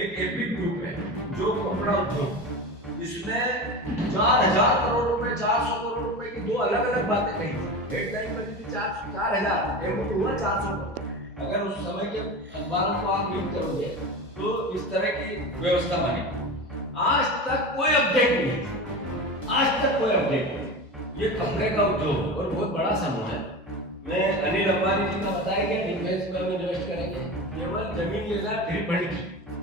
एक epic group है जो कपड़ा उद्योग, इसने 4000 करोड़ रुपए, 400 करोड़ रुपए की दो अलग अलग बातें कही थी। हेडलाइन बनी थी 4000, एमओयू हुआ 400 करोड़। अगर उस समय के अखबारों को आप रीड करोगे तो इस तरह की व्यवस्था बनी। आज तक कोई अपडेट नहीं, आज तक कोई अपडेट नहीं। ये कपड़े का उद्योग और बहुत बड़ा समूह है। मैं अनिल अंबानी जी का बताया गया डिफेंस में हम इन्वेस्ट करेंगे, केवल जमीन लेना है फिर फंड की,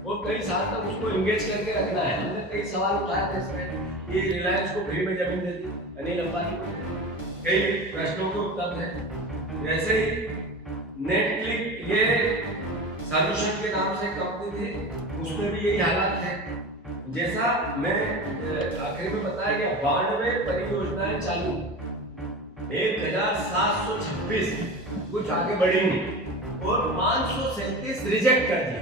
और कई साल तक उसको एंगेज करके रखना है। हमने कई सवाल उठाए थे इसमें, ये रिलायंस को फ्री में जमीन दे दी अनिल अंबानी को, कई प्रश्नों के उत्तर थे। वैसे ही नेटफ्लिक्स ये सॉल्यूशन के नाम से कंपनी थी, उसमें भी यही हालात थे। जैसा मैं आखिर में बताया गया 92 परियोजनाएं चालू, 1726 कुछ आगे बढ़ी नहीं, और 537 रिजेक्ट कर दिया।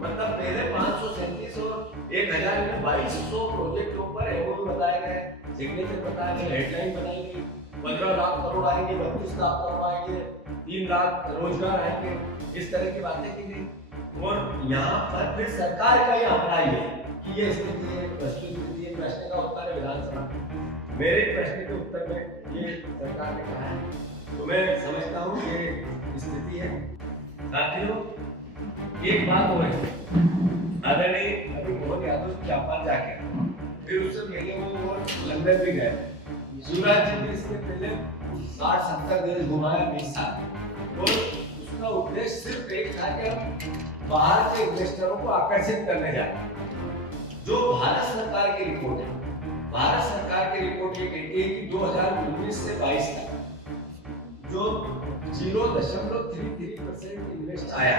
मतलब पहले 537 और 1000 में 2200 प्रोजेक्टों पर एमओयू बताए गए, सिग्नेचर बताए गए, हेडलाइन बनाई गई, 15 लाख करोड़ आएंगे, 32 लाख करोड़ आएंगे, 3 लाख रोजगार आएंगे, इस तरह की बातें की गई। और यहाँ पर फिर सरकार का ही आंकड़ा ये कि ये स्थिति है, वस्तु स्थिति है। प्रश्न का उत्तर है विधानसभा, मेरे प्रश्न के उत्तर में ये सरकार ने कहा है, तो मैं समझता हूँ ये स्थिति है। साथियों, एक बात और है, आदरणीय अभी मोहन यादव जापान जाके, फिर उससे पहले वो लंदन भी गए। शिवराज जी ने इसके पहले 60-70 देश घुमाया 20 साल, और उसका उद्देश्य सिर्फ एक था कि हम बाहर के इन्वेस्टरों को आकर्षित करने जाए। जो भारत सरकार की रिपोर्ट है, भारत सरकार की रिपोर्ट ये कहती है कि 2019 से 22 तक जो 0.33% इन्वेस्ट आया,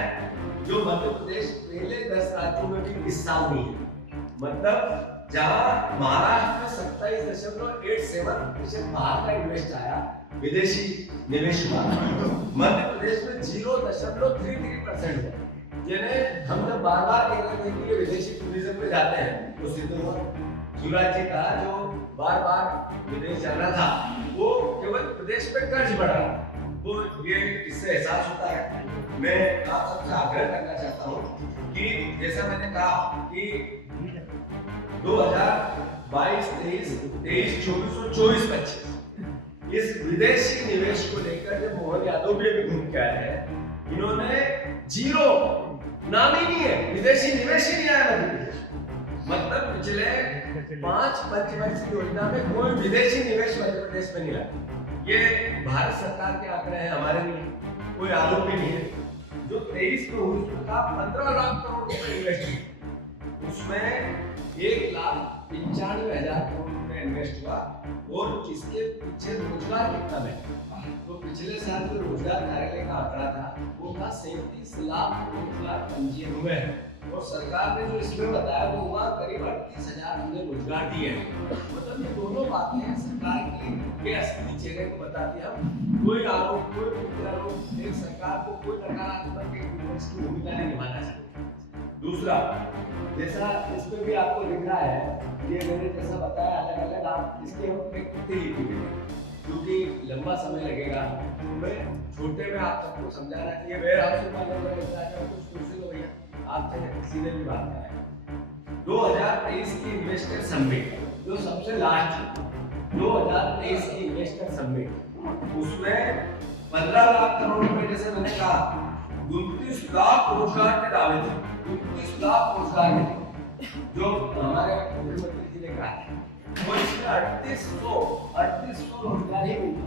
जो मध्य प्रदेश पहले 10 राज्यों में भी इस साल नहीं है। मतलब जहां महाराष्ट्र में 27.87% बाहर का इन्वेस्ट आया, विदेशी निवेश हुआ, मध्य प्रदेश में 0.33% हुआ। यानी हम जब बार बार कह रहे थे कि ये विदेशी टूरिज्म पे जाते हैं, तो सिद्ध हुआ। शिवराज जी का जो बार बार विदेश जाना था, वो केवल प्रदेश पे कर्ज बढ़ा, वो ये इससे एहसास होता है। मैं आप सबसे आग्रह करना चाहता हूँ कि जैसा मैंने कहा कि 2022, 23, 24 और 24-25 इस विदेशी निवेश को लेकर जब मोहन यादव भी घूम के आए हैं, इन्होंने जीरो, नाम ही नहीं है, विदेशी निवेश ही नहीं आया मध्य प्रदेश। मतलब पिछले 5 पंचवर्षीय योजना में कोई विदेशी निवेश मध्य प्रदेश में नहीं आया। ये भारत सरकार के आंकड़े हैं, हमारे नहीं, कोई आरोप भी नहीं है। जो 23 में हुई उसमें था 15 लाख करोड़ रुपए इन्वेस्ट, उसमें 1,95,000 करोड़ रुपए इन्वेस्ट हुआ। और इसके पीछे रोजगार कितना मिला, तो पिछले साल जो रोजगार कार्यालय का आंकड़ा था वो था 37 लाख रोजगार पंजीयन हुए हैं, और सरकार ने जो इसमें बताया वो हुआ करीब 38,000 हमने रोजगार दिए हैं। मतलब ये दोनों बातें सरकार की असली चेहरे को बताती है। कोई आरोप, कोई प्रत्यारोप, एक सरकार को कोई नकारात्मक की भूमिका नहीं निभाना चाहिए। दूसरा, जैसा इसमें भी आपको दिख रहा है, ये मैंने जैसा बताया अलग अलग, आप इसके हम एक लिखी हुई है, क्योंकि लंबा समय लगेगा, तो मैं छोटे में आप सबको समझाना चाहिए। वेयर हाउस के बारे में कुछ कुर्सी लो भैया, आपसे सीधे भी बात करें। 2023 की इन्वेस्टर समिट जो सबसे लास्ट, 2023 की इन्वेस्टर समिट, उसमें 15 लाख करोड़ रुपए, जैसे मैंने कहा 29 लाख रोजगार के दावे थे, 29 लाख रोजगार मिले जो हमारे मुख्यमंत्री जी ने कहा, और इसमें 3800 रोजगार ही मिले।